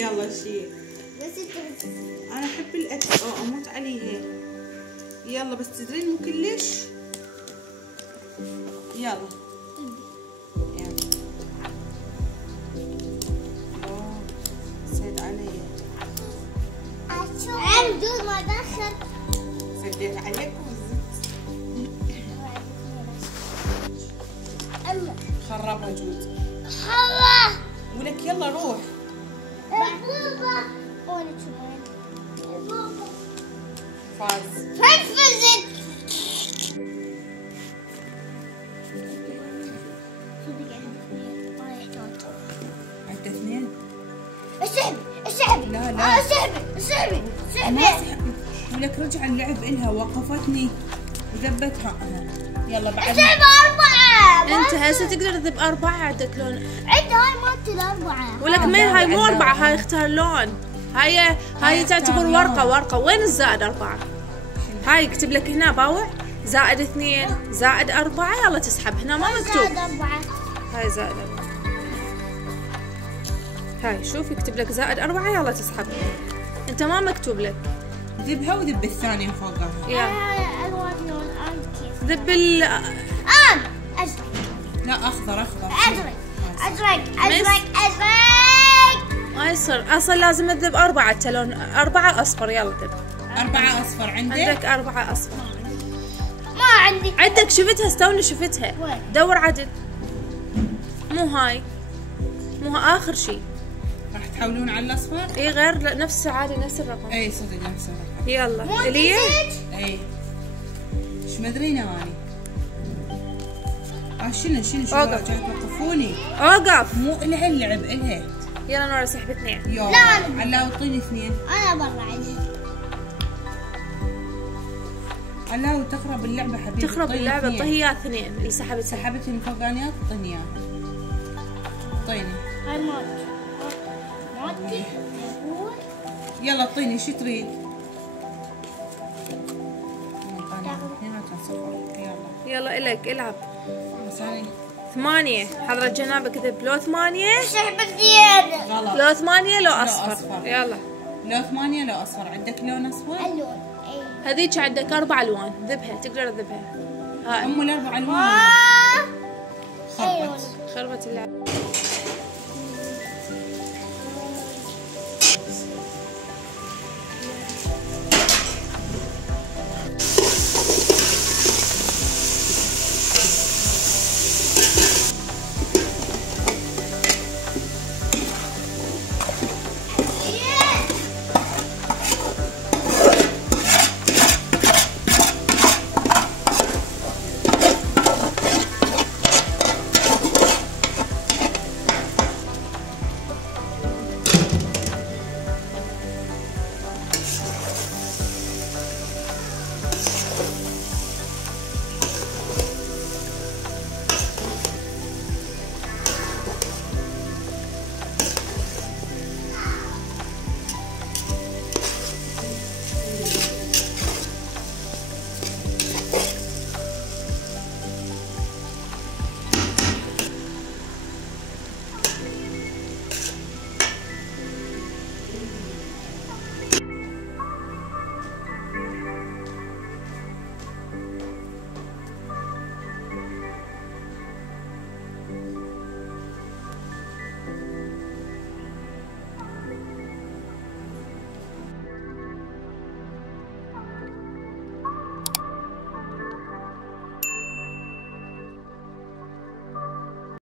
يلا شيل. انا احب الاكل اموت عليها. يلا بس تدرين مو كلش. يلا سيد علي. بدون ما ادخل سديت عليك وزدت. خربها جود. حوا ولك يلا روح. بابا وانا تبين بابا فاز. فزت. عندك اثنين. اسحبي لا لا اسحبي ولك رجع اللعب إلها وقفتني وذبتها أنا. يلا بعد. اسحبي 4. انت هسه تقدر تذب 4 عندك لون. عندي هاي مالتي ال4. ولك مين هاي مو 4، هاي اختار لون. هاي تعتبر ورقة. وين الزائد 4؟ هاي يكتب لك هنا باوع زائد 2 زائد 4. يلا تسحب هنا ما مكتوب. زائد 4. هاي زائد 4. هاي شوف يكتب لك زائد 4. يلا تسحب. انت ما مكتوب لك. ذبها وذب الثانية فوقها. يلا الوان لون كيف ذب ازرق. لا أخضر. ازرق. ما يصير اصلا لازم تذب 4 لون 4 اصفر. يلا ذب 4 أصفر. عندك 4 اصفر. ما عندي. عندك شفتها استوني شفتها. وين؟ دور عدل. مو هاي اخر شيء. راح تحولون على الأصفر؟ اي غير نفس عادي نفس الرقم. اي صدق نفس الرقم. يلا اليا. اي ايش مدرينا اني. شنو شو اوقف. جاي توقفوني؟ اوقف. مو الها اللعب الها. يلا نورا سحب 2. يلا لا. علاء اعطيني 2. انا برا عندي. علاء تخرب اللعبة حبيبي. تخرب اللعبة. اعطيه اياه 2 اللي سحبت. سحبت الفوقانيات اعطيني اياها. اعطيني. هاي مالتي. يلا اعطيني شو تريد؟ يلا الك العب. بس هاي 8 حضرة جنابك ذب. لو 8 سحب زيادة. غلط. لو 8 لو أصفر. اصفر. يلا لو 8 لو اصفر. عندك لون اصفر؟ اللون. اي هذيك عندك 4 الوان. ذبها تقدر تذبها. هاي ام الاربع الوان. خربت. خربت اللعبة.